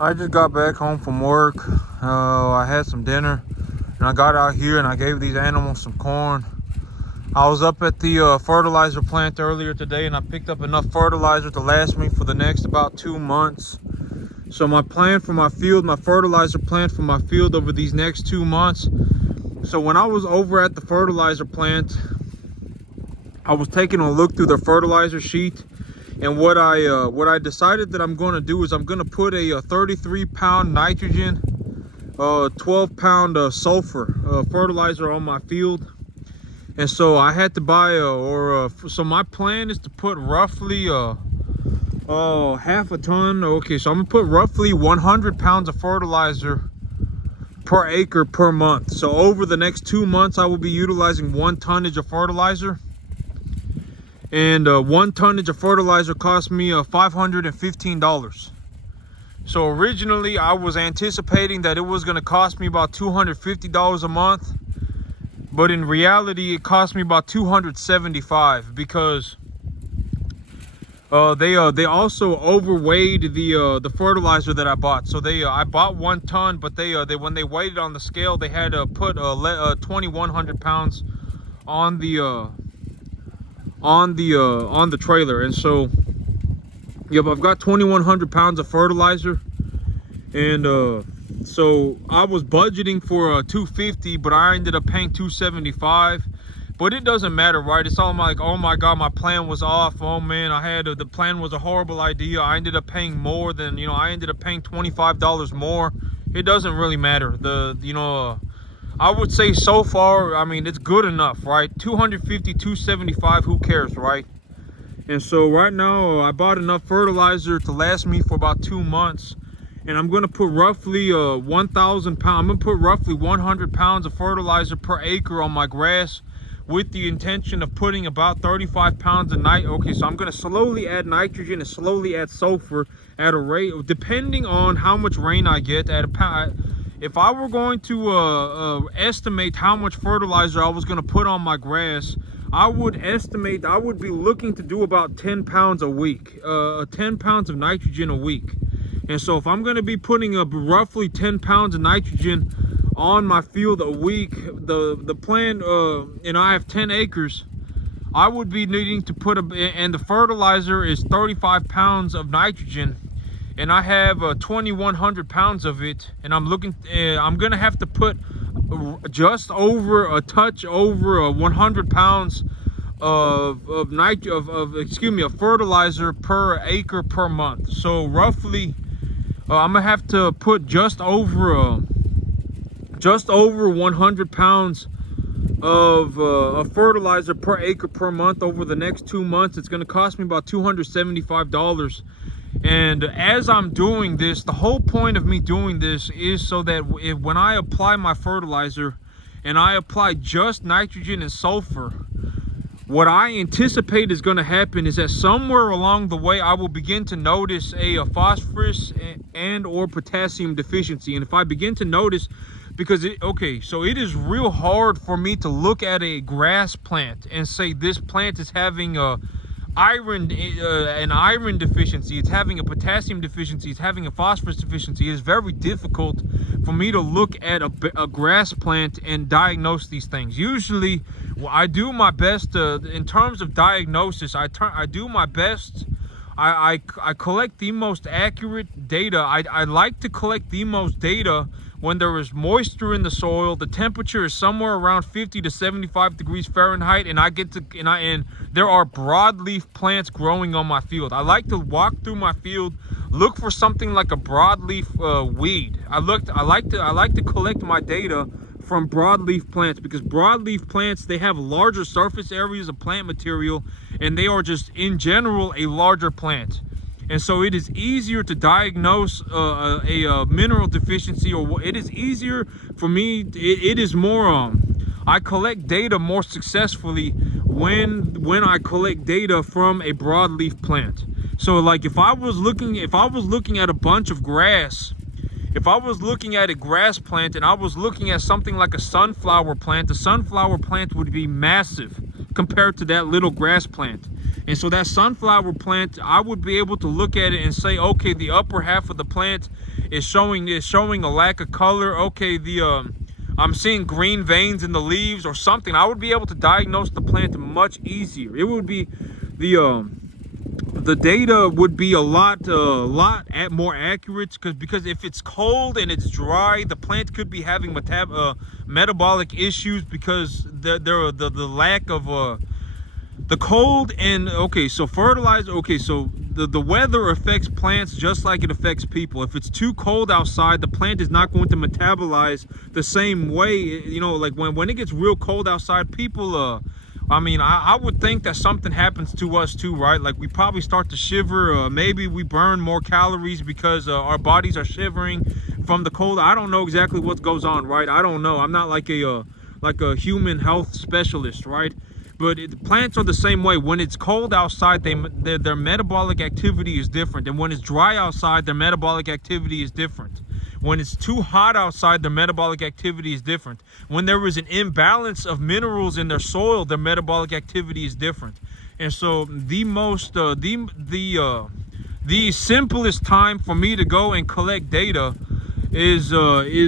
I just got back home from work. I had some dinner and I got out here and I gave these animals some corn. I was up at the fertilizer plant earlier today and I picked up enough fertilizer to last me for the next about 2 months. So my plan for my field, my fertilizer plant for my field over these next 2 months. So when I was over at the fertilizer plant, I was taking a look through the fertilizer sheet. And what I decided that I'm going to do is I'm going to put a 33-pound nitrogen, 12-pound sulfur fertilizer on my field. And so I had to buy so my plan is to put roughly half a ton. Okay, so I'm gonna put roughly 100 pounds of fertilizer per acre per month. So over the next 2 months, I will be utilizing 1 tonnage of fertilizer. And 1 tonnage of fertilizer cost me $515. So originally I was anticipating that it was going to cost me about $250 a month, but in reality it cost me about $275 because they also overweighed the fertilizer that I bought. So I bought 1 ton, but they when they weighed it on the scale, they had to put 2,100 pounds on the trailer. And so yep, I've got 2,100 pounds of fertilizer. And so I was budgeting for $250, but I ended up paying $275. But it doesn't matter, right? It's all like, oh my god, my plan was off. Oh man, the plan was a horrible idea. I ended up paying more than, I ended up paying $25 more. It doesn't really matter. I would say so far, I mean, it's good enough, right? 250, 275, who cares, right? And so right now, I bought enough fertilizer to last me for about 2 months. And I'm going to put roughly 1,000 pounds. I'm going to put roughly 100 pounds of fertilizer per acre on my grass with the intention of putting about 35 pounds a night. Okay, so I'm going to slowly add nitrogen and slowly add sulfur at a rate, depending on how much rain I get at a pound. If I were going to estimate how much fertilizer I was going to put on my grass, I would be looking to do about 10 pounds a week, 10 pounds of nitrogen a week. And so if I'm going to be putting up roughly 10 pounds of nitrogen on my field a week, the plan, I have 10 acres, I would be needing to and the fertilizer is 35 pounds of nitrogen. And I have 2,100 pounds of it, and I'm gonna have to put just over a touch over 100 pounds of fertilizer per acre per month. So roughly, I'm gonna have to put just over 100 pounds of fertilizer per acre per month over the next 2 months. It's gonna cost me about $275. And as I'm doing this, the whole point of me doing this is so that when I apply my fertilizer and I apply just nitrogen and sulfur, what I anticipate is going to happen is that somewhere along the way I will begin to notice a phosphorus and or potassium deficiency. And if I begin to notice, because so it is real hard for me to look at a grass plant and say this plant is having an iron deficiency, it's having a potassium deficiency, it's having a phosphorus deficiency. It is very difficult for me to look at a grass plant and diagnose these things. Usually I do my best in terms of diagnosis. I do my best. I collect the most accurate data. I like to collect the most data when there is moisture in the soil, the temperature is somewhere around 50 to 75 degrees Fahrenheit, and there are broadleaf plants growing on my field. I like to walk through my field, look for something like a broadleaf weed. I like to collect my data from broadleaf plants, because broadleaf plants, they have larger surface areas of plant material, and they are just in general a larger plant. And so it is easier to diagnose a mineral deficiency, or it is easier for me. It is more, I collect data more successfully when I collect data from a broadleaf plant. So like if I was looking at a bunch of grass, if I was looking at a grass plant and I was looking at something like a sunflower plant, the sunflower plant would be massive compared to that little grass plant. And so that sunflower plant, I would be able to look at it and say, okay, the upper half of the plant is showing a lack of color. Okay, I'm seeing green veins in the leaves or something. I would be able to diagnose the plant much easier. It would be the data would be a lot more accurate, because if it's cold and it's dry, the plant could be having metabolic issues because the lack of the cold. And okay, so fertilizer, okay, so the weather affects plants just like it affects people. If it's too cold outside, the plant is not going to metabolize the same way. You know, like when it gets real cold outside, people I would think that something happens to us too, right? Like we probably start to shiver. Maybe we burn more calories because our bodies are shivering from the cold. I don't know exactly what goes on, right? I don't know. I'm not like a human health specialist, right? But plants are the same way. When it's cold outside, their metabolic activity is different. And when it's dry outside, their metabolic activity is different. When it's too hot outside, their metabolic activity is different. When there is an imbalance of minerals in their soil, their metabolic activity is different. And so the simplest time for me to go and collect data is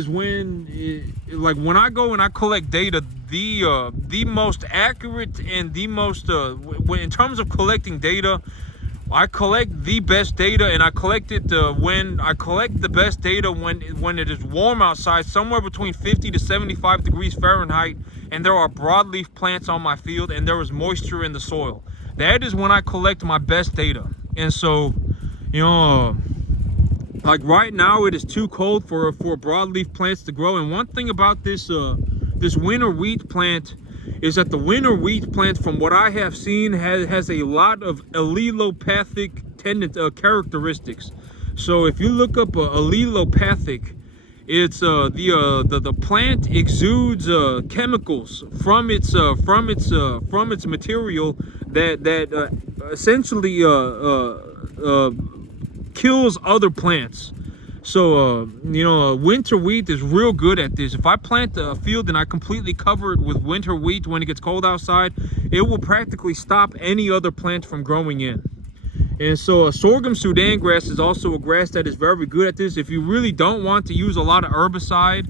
when, like when I go and I collect data, the most accurate and the most in terms of collecting data, I collect the best data, and I collect it when I collect the best data when it is warm outside, somewhere between 50 to 75 degrees Fahrenheit, and there are broadleaf plants on my field and there is moisture in the soil. That is when I collect my best data. And so, you know, like right now it is too cold for broadleaf plants to grow. And one thing about this winter wheat plant is that the winter wheat plant, from what I have seen, has a lot of allelopathic characteristics. So if you look up allelopathic, it's the plant exudes chemicals from its material that essentially kills other plants. So winter wheat is real good at this. If I plant a field and I completely cover it with winter wheat when it gets cold outside, it will practically stop any other plant from growing in. And so sorghum Sudan grass is also a grass that is very good at this. If you really don't want to use a lot of herbicide,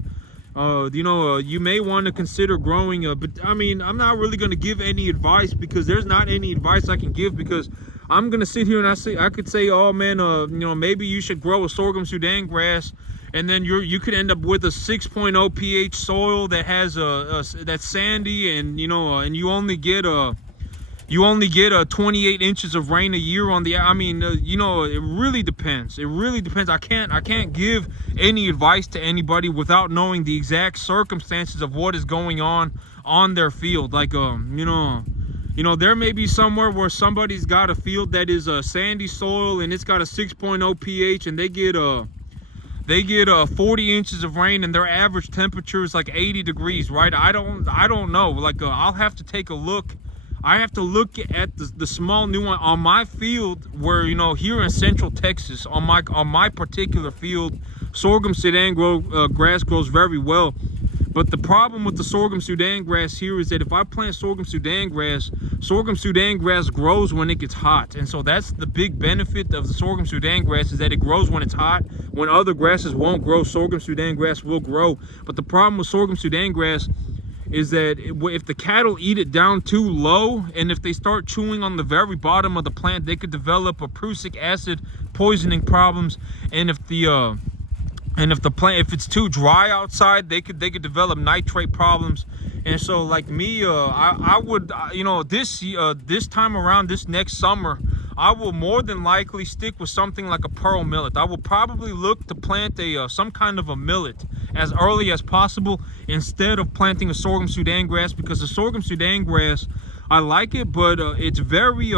you may want to consider growing but I mean, I'm not really going to give any advice, because there's not any advice I can give, because I'm gonna sit here and I could say, oh man, maybe you should grow a sorghum Sudan grass, and then you could end up with a 6.0 pH soil that has that's sandy, and and you only get 28 inches of rain a year on the. I mean, it really depends. It really depends. I can't give any advice to anybody without knowing the exact circumstances of what is going on their field. Like there may be somewhere where somebody's got a field that is a sandy soil and it's got a 6.0 pH, and they get 40 inches of rain and their average temperature is like 80 degrees, right? I don't know. Like I'll have to take a look. I have to look at the small nuance on my field, where here in Central Texas, on my particular field, sorghum Sudan grass grows very well. But the problem with the sorghum Sudan grass here is that if I plant sorghum Sudan grass grows when it gets hot. And so that's the big benefit of the sorghum Sudan grass, is that it grows when it's hot. When other grasses won't grow, sorghum Sudan grass will grow. But the problem with sorghum Sudan grass is that if the cattle eat it down too low, and if they start chewing on the very bottom of the plant, they could develop a prussic acid poisoning problems. And if if it's too dry outside, they could develop nitrate problems. And so like me, I would this time around, this next summer, I will more than likely stick with something like a pearl millet. I will probably look to plant some kind of a millet as early as possible, instead of planting a sorghum Sudan grass, because the sorghum Sudan grass, I like it, but it's very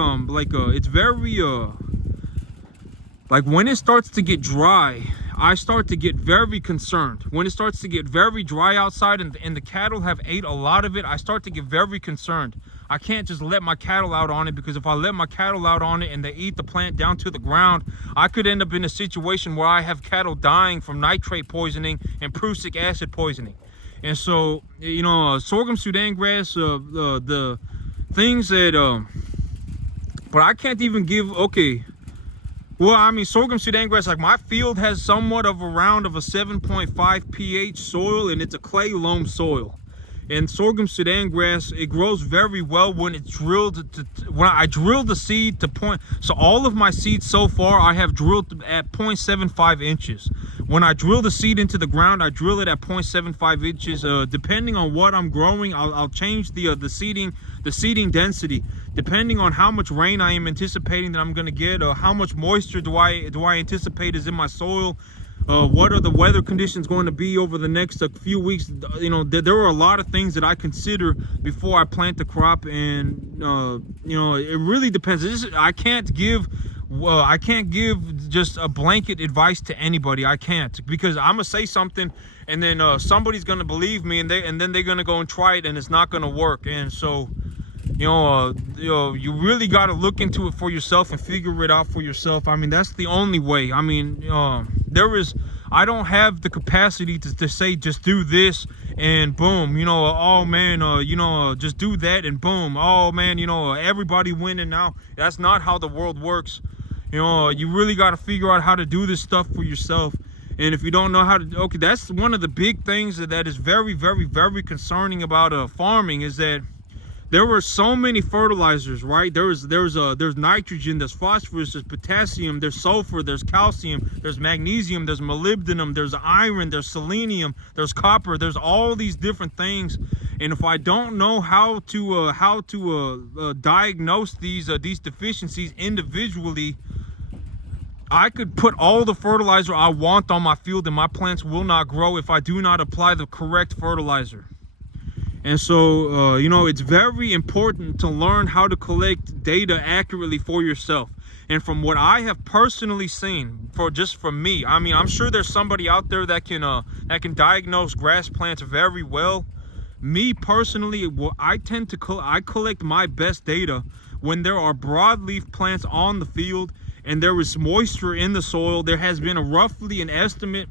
like when it starts to get dry, I start to get very concerned. When it starts to get very dry outside and the cattle have ate a lot of it, I start to get very concerned. I can't just let my cattle out on it, because if I let my cattle out on it and they eat the plant down to the ground, I could end up in a situation where I have cattle dying from nitrate poisoning and prussic acid poisoning. And so, sorghum Sudan grass, the things that But I can't even give, okay. Well, I mean, sorghum Sudan grass, like my field has somewhat of around of a 7.5 pH soil, and it's a clay loam soil. And sorghum Sudan grass, it grows very well when it's drilled when I drilled the seed to point. So all of my seeds so far, I have drilled at 0.75 inches. When I drill the seed into the ground, I drill it at 0.75 inches. Depending on what I'm growing, I'll change the seeding density depending on how much rain I am anticipating that I'm going to get, or how much moisture do I anticipate is in my soil. What are the weather conditions going to be over the next few weeks? You know, there are a lot of things that I consider before I plant the crop, and you know, it really depends. I can't give just a blanket advice to anybody. I can't, because I'm gonna say something, and then somebody's gonna believe me, and then they're gonna go and try it, and it's not gonna work. And so, you really got to look into it for yourself and figure it out for yourself. I mean, that's the only way. I mean, I don't have the capacity to say just do this and boom, oh man, just do that and boom, oh man, everybody winning now. That's not how the world works. You really got to figure out how to do this stuff for yourself. And if you don't know how to, okay, that's one of the big things that is very, very, very concerning about farming, is that there were so many fertilizers, right? There's nitrogen, there's phosphorus, there's potassium, there's sulfur, there's calcium, there's magnesium, there's molybdenum, there's iron, there's selenium, there's copper, there's all these different things. And if I don't know how to diagnose these deficiencies individually, I could put all the fertilizer I want on my field and my plants will not grow if I do not apply the correct fertilizer. And so, it's very important to learn how to collect data accurately for yourself. And from what I have personally seen, from me, I mean, I'm sure there's somebody out there that can diagnose grass plants very well. Me personally, I collect my best data when there are broadleaf plants on the field and there is moisture in the soil. There has been an estimate,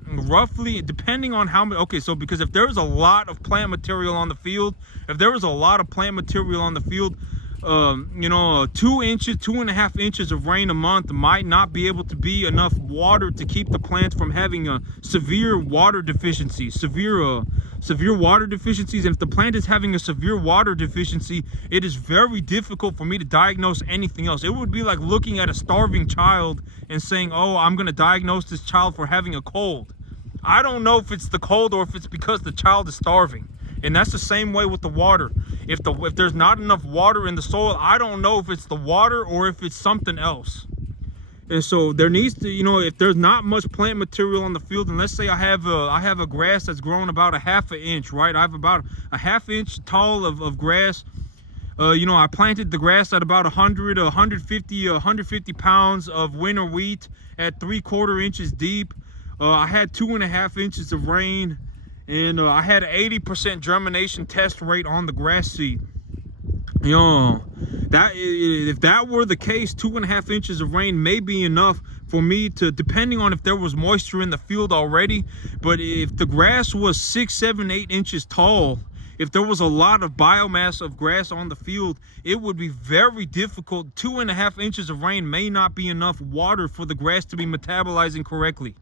depending on how many, okay, so because if there's a lot of plant material on the field, 2.5 inches of rain a month might not be able to be enough water to keep the plants from having a severe water deficiency, severe water deficiencies. And if the plant is having a severe water deficiency, it is very difficult for me to diagnose anything else. It would be like looking at a starving child and saying, oh, I'm going to diagnose this child for having a cold. I don't know if it's the cold or if it's because the child is starving. And that's the same way with the water. If there's not enough water in the soil, I don't know if it's the water or if it's something else. And so there needs to, if there's not much plant material on the field, and let's say I have a grass that's grown about a 1/2 inch, right? I have about a 1/2 inch tall of grass. I planted the grass at about 150 pounds of winter wheat at 3/4 inches deep. I had 2.5 inches of rain, and I had an 80% germination test rate on the grass seed. If that were the case, 2.5 inches of rain may be enough for me to, depending on if there was moisture in the field already. But if the grass was 6, 7, 8 inches tall, if there was a lot of biomass of grass on the field, it would be very difficult. 2.5 inches of rain may not be enough water for the grass to be metabolizing correctly.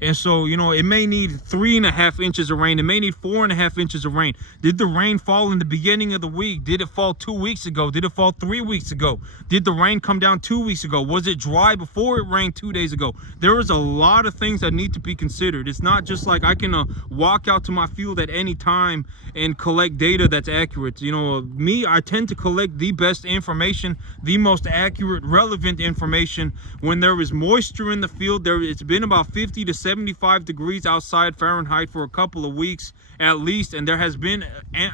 And so, it may need 3.5 inches of rain. It may need 4.5 inches of rain. Did the rain fall in the beginning of the week? Did it fall 2 weeks ago? Did it fall 3 weeks ago? Did the rain come down 2 weeks ago? Was it dry before it rained 2 days ago? There is a lot of things that need to be considered. It's not just like I can walk out to my field at any time and collect data that's accurate. Me, I tend to collect the best information, the most accurate, relevant information when there is moisture in the field. It's been about 50 to 75 degrees outside Fahrenheit for a couple of weeks at least, and there has been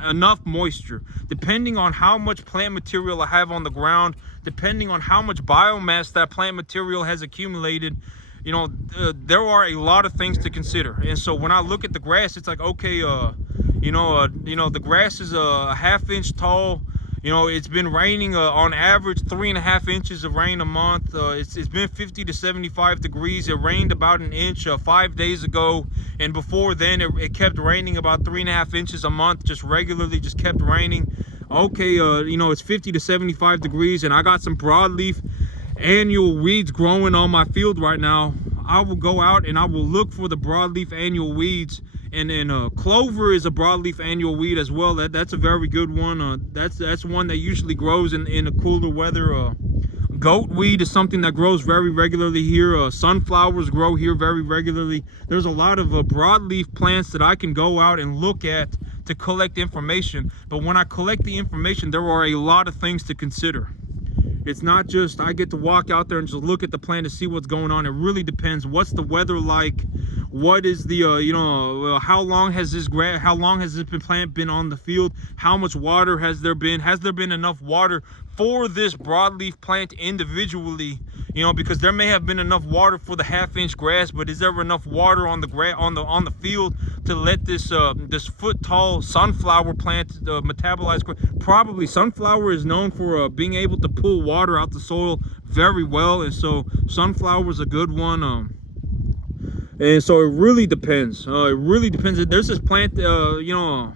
enough moisture. Depending on how much plant material I have on the ground, depending on how much biomass that plant material has accumulated, there are a lot of things to consider. And so when I look at the grass, it's like, okay, the grass is a 1/2 inch tall. It's been raining on average 3.5 inches of rain a month. It's been 50 to 75 degrees. It rained about an inch 5 days ago, and before then it kept raining about 3.5 inches a month, just regularly, just kept raining. okay, you know, it's 50 to 75 degrees and I got some broadleaf annual weeds growing on my field right now, I will go out and I will look for the broadleaf annual weeds. And then clover is a broadleaf annual weed as well. That's a very good one. That's one that usually grows in a cooler weather. Goat weed is something that grows very regularly here. Sunflowers grow here very regularly. There's a lot of broadleaf plants that I can go out and look at to collect information. But when I collect the information, there are a lot of things to consider. It's not just I get to walk out there and just look at the plant to see what's going on. It really depends. What's the weather like? What is the you know, how long has this plant been on the field? How much water has there been? Has there been enough water for this broadleaf plant individually? You know, because there may have been enough water for the half-inch grass, but is there enough water on the field to let this this foot-tall sunflower plant metabolize? Probably. Sunflower is known for being able to pull water out the soil very well, and so sunflower is a good one. And so it really depends. It really depends. There's this plant, you know.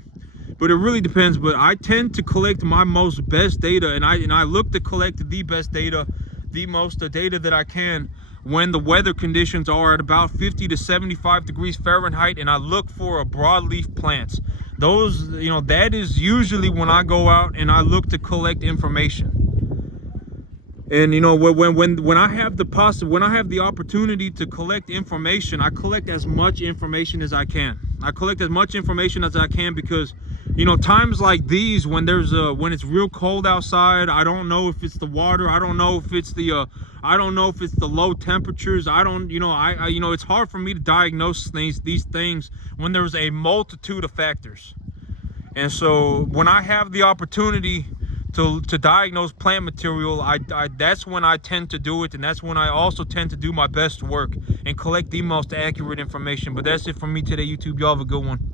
But it really depends. But I tend to collect my best data, and I look to collect the best data, the most data that I can when the weather conditions are at about 50 to 75 degrees Fahrenheit, and I look for a broadleaf plants. Those, you know, that is usually when I go out and I look to collect information. And you know, when I have the opportunity to collect information, I collect as much information as I can. I collect as much information as I can because, you know, times like these when it's real cold outside, I don't know if it's the water, I don't know if it's the low temperatures. You know, it's hard for me to diagnose these things when there's a multitude of factors. And so when I have the opportunity to diagnose plant material, that's when I tend to do it, and that's when I also tend to do my best work and collect the most accurate information. But that's it from me today, YouTube. Y'all have a good one.